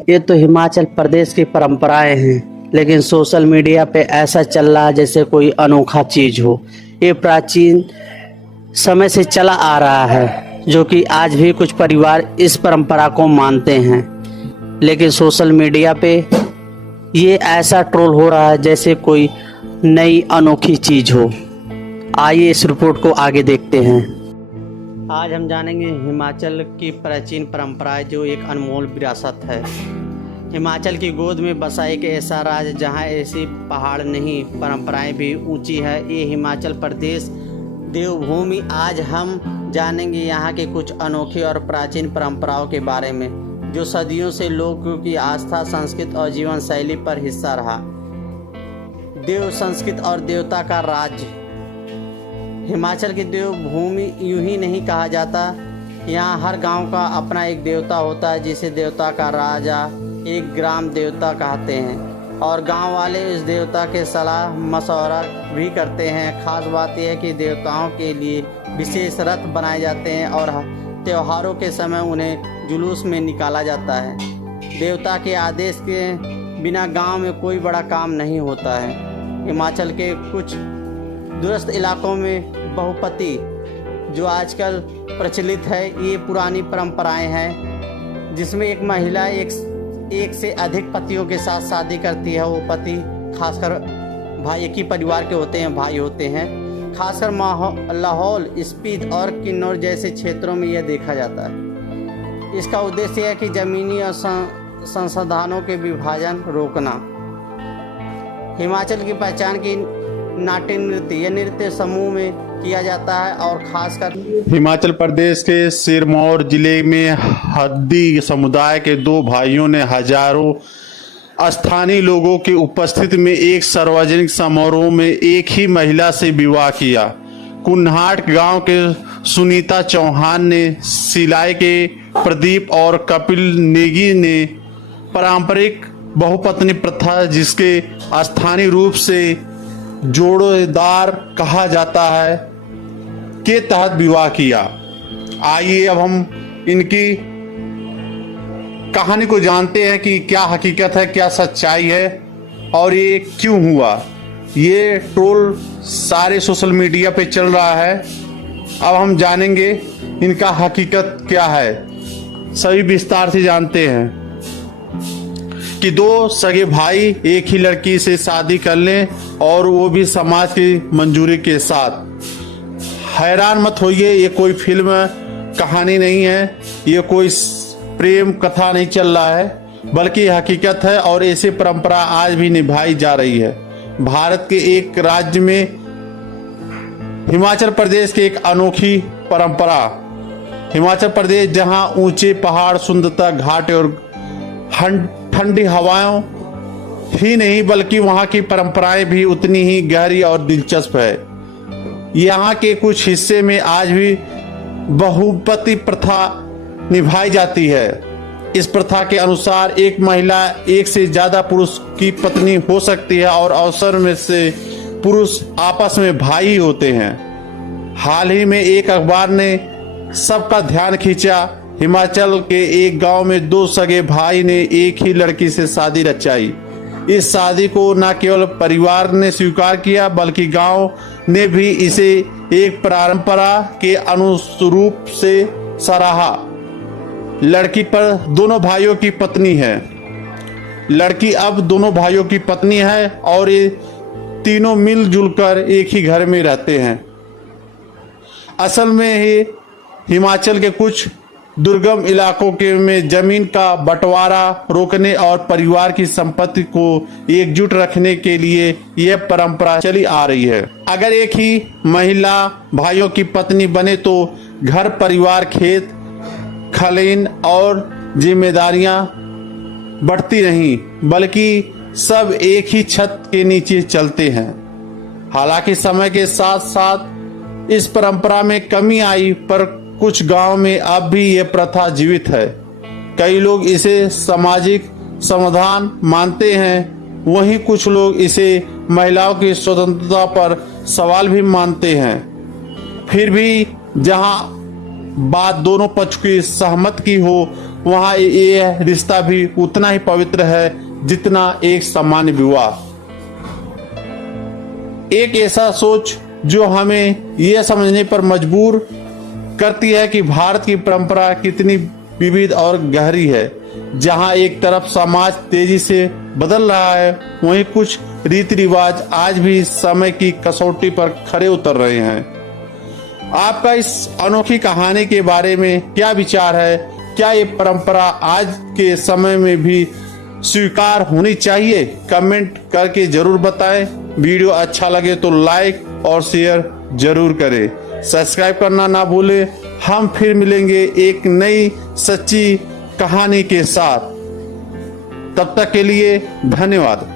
ये तो हिमाचल प्रदेश की परंपराएं हैं, लेकिन सोशल मीडिया पे ऐसा चल रहा है जैसे कोई अनोखा चीज हो। ये प्राचीन समय से चला आ रहा है, जो कि आज भी कुछ परिवार इस परंपरा को मानते हैं, लेकिन सोशल मीडिया पे ये ऐसा ट्रोल हो रहा है जैसे कोई नई अनोखी चीज हो। आइए इस रिपोर्ट को आगे देखते हैं। आज हम जानेंगे हिमाचल की प्राचीन परंपराएं, जो एक अनमोल विरासत है। हिमाचल की गोद में बसा एक ऐसा राज्य जहां ऐसी पहाड़ नहीं, परंपराएं भी ऊंची है। ये हिमाचल प्रदेश देवभूमि। आज हम जानेंगे यहाँ के कुछ अनोखी और प्राचीन परंपराओं के बारे में, जो सदियों से लोगों की आस्था, संस्कृति और जीवन शैली पर हिस्सा रहा। देव संस्कृति और देवता का राज्य। हिमाचल की देवभूमि यूं ही नहीं कहा जाता। यहाँ हर गांव का अपना एक देवता होता है, जिसे देवता का राजा, एक ग्राम देवता कहते हैं, और गांव वाले इस देवता के सलाह मशवरा भी करते हैं। खास बात यह है कि देवताओं के लिए विशेष रथ बनाए जाते हैं और त्योहारों के समय उन्हें जुलूस में निकाला जाता है। देवता के आदेश के बिना गांव में कोई बड़ा काम नहीं होता है। हिमाचल के कुछ दूरस्थ इलाकों में बहुपति, जो आजकल प्रचलित है, ये पुरानी परंपराएं हैं, जिसमें एक महिला एक से अधिक पतियों के साथ शादी करती है। वो पति खासकर भाई, एक ही परिवार के होते हैं, भाई होते हैं। खासकर लाहौल, स्पीति और किन्नौर जैसे क्षेत्रों में यह देखा जाता है। इसका उद्देश्य है कि जमीनी और संसाधनों के विभाजन रोकना। हिमाचल की पहचान की नाट्य नृत्य, यह नृत्य समूह में किया जाता है और खासकर हिमाचल प्रदेश के सिरमौर जिले में हद्दी समुदाय के दो भाइयों ने हजारों स्थानीय लोगों की उपस्थिति में एक सार्वजनिक समारोह में एक ही महिला से विवाह किया। कुन्हाट गांव के सुनीता चौहान ने, सिलाई के प्रदीप और कपिल नेगी ने पारंपरिक बहुपत्नी प्रथा, जिसके स्थानीय रूप से जोड़ेदार कहा जाता है, के तहत विवाह किया। आइए अब हम इनकी कहानी को जानते हैं कि क्या हकीकत है, क्या सच्चाई है और ये क्यों हुआ। ये ट्रोल सारे सोशल मीडिया पे चल रहा है। अब हम जानेंगे इनका हकीकत क्या है। सभी विस्तार से जानते हैं कि दो सगे भाई एक ही लड़की से शादी कर लें, और वो भी समाज की मंजूरी के साथ। हैरान मत होइए, ये कोई फिल्म कहानी नहीं है, ये कोई प्रेम कथा नहीं चल रहा है, बल्कि हकीकत है। और ऐसी परंपरा आज भी निभाई जा रही है। भारत के एक राज्य में हिमाचल प्रदेश की एक अनोखी परंपरा। हिमाचल प्रदेश जहां ऊंचे पहाड़, सुंदरता, घाट और ठंडी हवाओं ही नहीं, बल्कि वहां की परंपराएं भी उतनी ही गहरी और दिलचस्प है। यहाँ के कुछ हिस्से में आज भी बहुपति प्रथा निभाई जाती है। इस प्रथा के अनुसार एक महिला एक से ज्यादा पुरुष की पत्नी हो सकती है, और अवसर में से पुरुष आपस में भाई होते हैं। हाल ही में एक अखबार ने सबका ध्यान खींचा। हिमाचल के एक गांव में दो सगे भाई ने एक ही लड़की से शादी रचाई। इस शादी को न केवल परिवार ने स्वीकार किया, बल्कि गांव ने भी इसे एक परंपरा के अनुरूप से सराहा। लड़की पर दोनों भाइयों की पत्नी है। लड़की अब दोनों भाइयों की पत्नी है और ये तीनों मिलजुल कर एक ही घर में रहते हैं। असल में ही हिमाचल के कुछ दुर्गम इलाकों के में जमीन का बंटवारा रोकने और परिवार की संपत्ति को एकजुट रखने के लिए यह परंपरा चली आ रही है। अगर एक ही महिला भाइयों की पत्नी बने तो घर परिवार, खेत खलिहान और जिम्मेदारियां बढ़ती नहीं, बल्कि सब एक ही छत के नीचे चलते हैं। हालांकि समय के साथ साथ इस परंपरा में कमी आई, पर कुछ गांव में अब भी ये प्रथा जीवित है। कई लोग इसे सामाजिक समाधान मानते हैं, वहीं कुछ लोग इसे महिलाओं की स्वतंत्रता पर सवाल भी मानते हैं। फिर भी जहां बात दोनों पक्ष की सहमत की हो, वहाँ ये रिश्ता भी उतना ही पवित्र है जितना एक सामान्य विवाह। एक ऐसा सोच जो हमें यह समझने पर मजबूर करती है कि भारत की परंपरा कितनी विविध और गहरी है। जहां एक तरफ समाज तेजी से बदल रहा है, वहीं कुछ रीति रिवाज आज भी समय की कसौटी पर खरे उतर रहे हैं। आपका इस अनोखी कहानी के बारे में क्या विचार है? क्या ये परंपरा आज के समय में भी स्वीकार होनी चाहिए? कमेंट करके जरूर बताएं। वीडियो अच्छा लगे तो लाइक और शेयर जरूर करें। सब्सक्राइब करना ना भूलें। हम फिर मिलेंगे एक नई सच्ची कहानी के साथ। तब तक के लिए धन्यवाद।